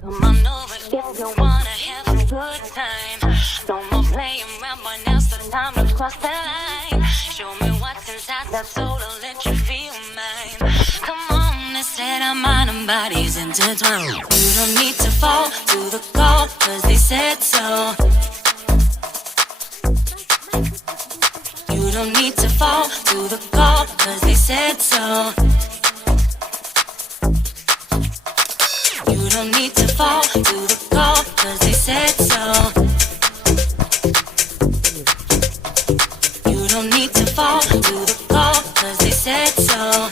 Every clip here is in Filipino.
Come on over if you wanna have a good time. No more playing around, but now's the time to cross the line. Show me what's inside that soul, I'll let you feel mine. Come on, they said our mind and bodies intertwined. You don't need to fall to the call, cause they said so. You don't need to fall to the call, cause they said so. You don't need to fall to the call, cause they said so. You don't need to fall to the call, cause they said so.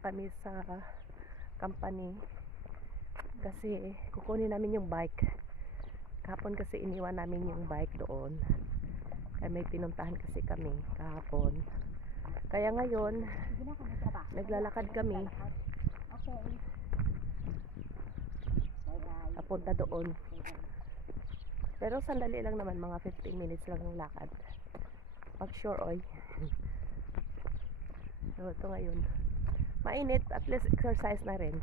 Kami sa company kasi kukunin namin yung bike. Kahapon kasi iniwan namin yung bike doon. Kaya may pinuntahan kasi kami kahapon. Kaya ngayon naglalakad kami papunta doon. Pero sandali lang naman, mga 15 minutes lang yung lakad. Pag sure oy. So ito ngayon mainit, at least exercise na rin.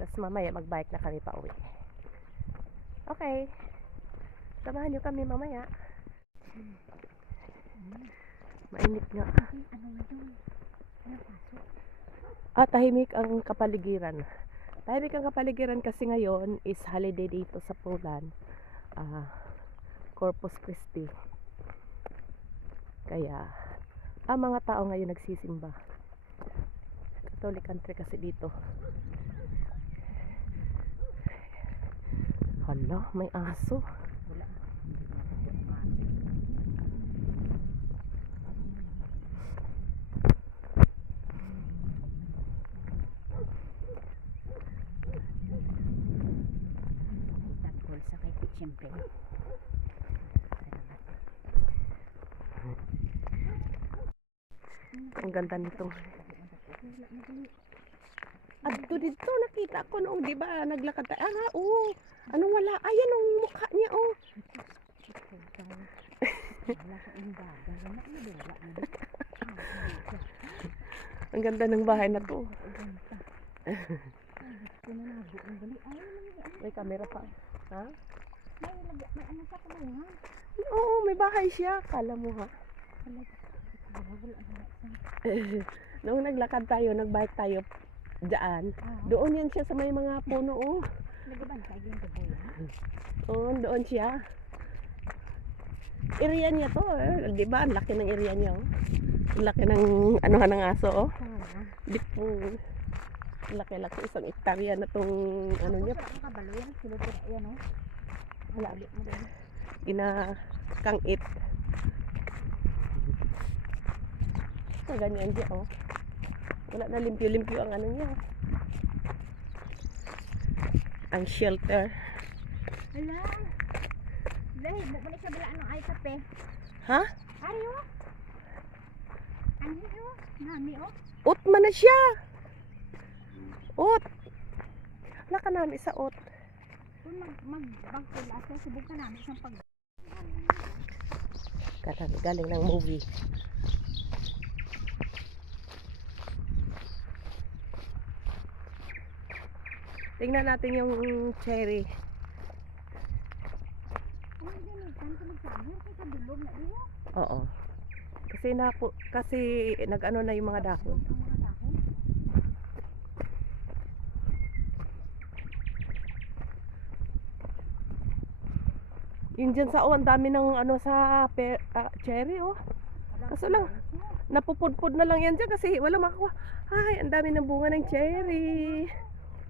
Tapos mamaya mag-bike na kami pa uwi. Okay, samahan nyo kami mamaya. Mainit nga. Tahimik ang kapaligiran. Tahimik ang kapaligiran kasi ngayon is holiday dito sa Poland. Corpus Christi. Kaya ang mga tao ngayon nagsisimba. Catholic country kasi dito. Hala, may aso. Tagpol sa kay siyempre. Ang ganda nito. Adto dito nakita ko noong, di ba, naglakad tayo. Oo. Anong wala? Ayan ang mukha niya, oh. Ang ganda ng bahay na to. May camera pa. Ha? May ano sa kamayan? Oo, may bahay siya. Kala mo, ha? Noong naglakad tayo, nagbike tayo dyan. Doon yan siya sa may mga puno, oh. Nagabantay yung tubo yan? Oo, doon siya. Area niya to, eh. Di ba? Ang laki ng area niya, oh. Ang laki ng anuhan ng aso, oh. Di po. Laki-laki, isang hektarya na tong ano niya. Ang kabalo yan, silupin yan, oh. Wala. Ginakangit. So, ganyan siya, oh. Wala na limpyo-limpyo ang ano niya. Ang shelter. Hala. Dahil, balik sa balaan ng iPad, eh. Ha? Ayo. Ano yun? Nami, oh. Ut man na siya. Ut. Wala ka namin sa ut. Kung mag-bangkula, so subukan namin isang pag... Galing ng movie. Tingnan natin yung cherry. Oo. Kasi nag-ano na yung mga dahon. Yun dyan sa ang dami ng ano sa cherry, oh. Kaso lang napupudpud na lang yan dyan kasi wala makakuha. Ay, ang dami ng bunga ng cherry.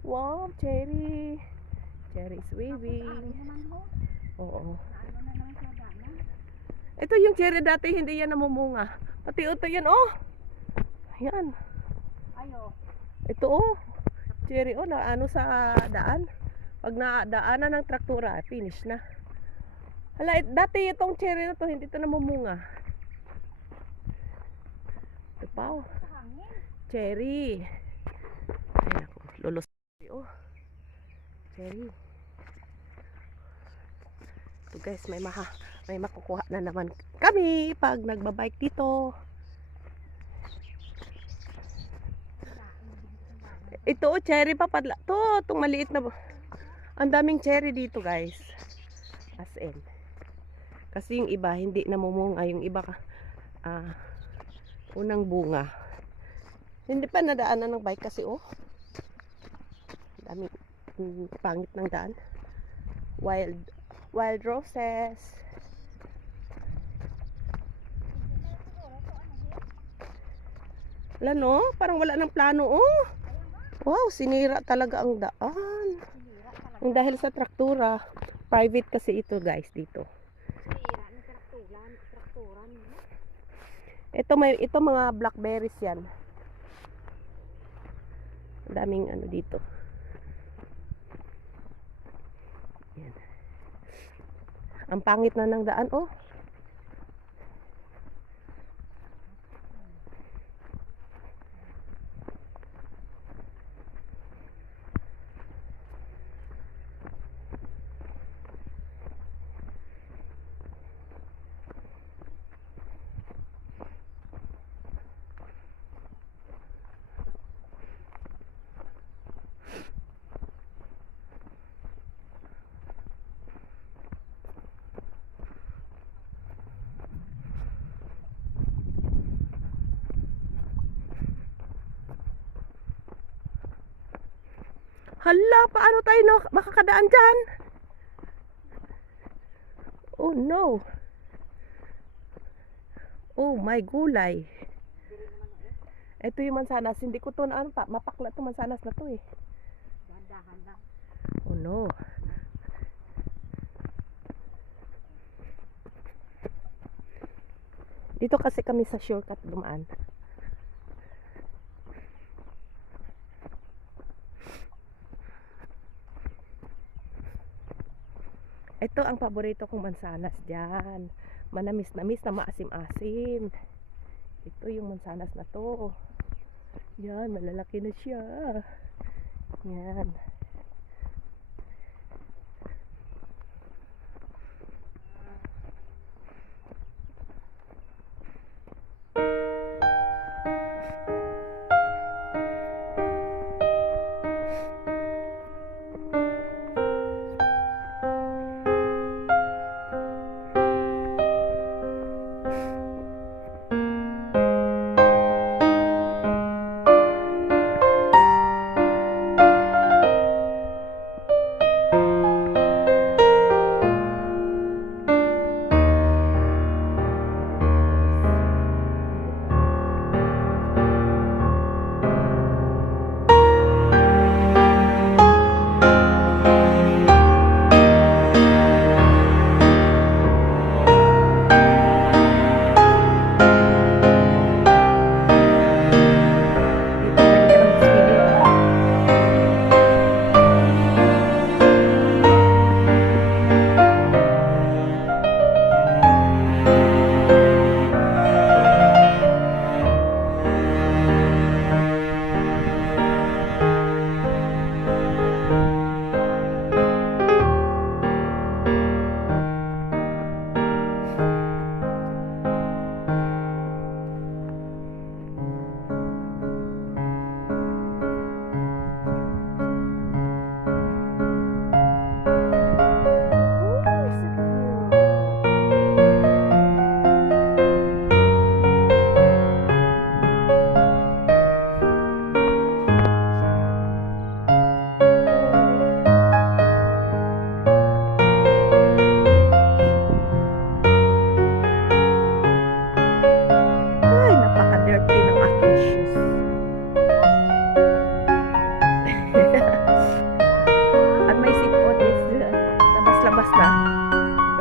Wow, cherry. Cherry is waving. Oo. Ano na naman siya dami. Ito yung cherry dati, hindi yan namumunga. Pati ito yan, oh. Yan. Ayo. Ito, oh. Cherry, oh, na ano sa daan. Pag nadaanan ng traktura, finish na. Hala, dati itong cherry na to, hindi ito namumunga. Ito pa, oh. Sa hangin. Cherry. Ay, naku. Lulos. Oh. Cherry. So guys, may makukuha na naman kami pag nagbabike dito. Ito, oh, cherry pa padla. To, itong maliit na. Ang daming cherry dito, guys. As in. Kasi yung iba, hindi namumunga. Yung iba, unang bunga. Hindi pa nadaanan ng bike kasi, oh. Daming pangit ng daan. Wild roses. Wala, no? Parang wala ng plano, oh. Wow, sinira talaga ang daan. Ang dahil sa traktura. Private kasi ito, guys, dito. Sira ng trakturan. Ito mga blackberries yan. Ang daming ano dito. Yan. Ang pangit na ng daan, oh. Hala, paano tayo makakadaan dyan? Oh no. Oh my gulay. Ito yung mansanas. Hindi ko to na ano pa. Mapakla to mansanas na to eh. Dahan lang. Oh no. Dito kasi kami sa shortcut dumaan. Ito ang paborito kong mansanas dyan. Manamis-namis na maasim-asim. Ito yung mansanas na to. Yan, malalaki na siya. Yan.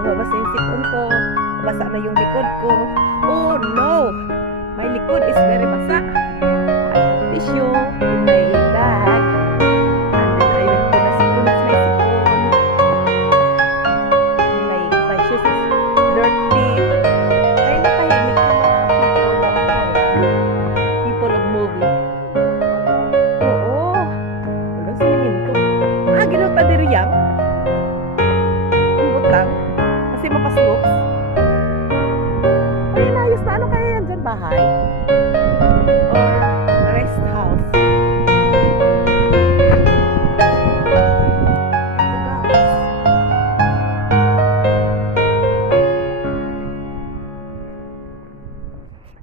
lumabas na yung sipon ko, basa na yung likod ko. Oh no! My likod is very basa. I have tissue in my bag. And then I will put a spoon as my sipon. My shoes is dirty. Ay, nakahimik yung mga people of movie. Oo. Wala sa minto. Ginuta diri yang. Umbot lang. Kasi mapaslopes. Ay, inayos na. Ano kaya yan dyan? Bahay? Or rest house?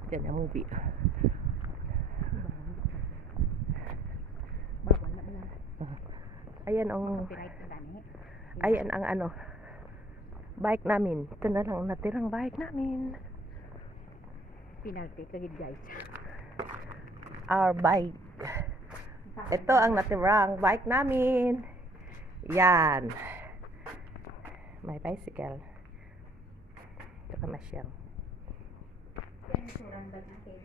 Yan ang movie. Bawal na lang. Ayan ang Copyright na dani. ayan ang ano bike namin. Ito na lang ang natirang bike namin. Penalty kagid guys. Our bike. Ito ang natirang bike namin. Yan. My bicycle. Ito ka masyang. Yan surang bag natin.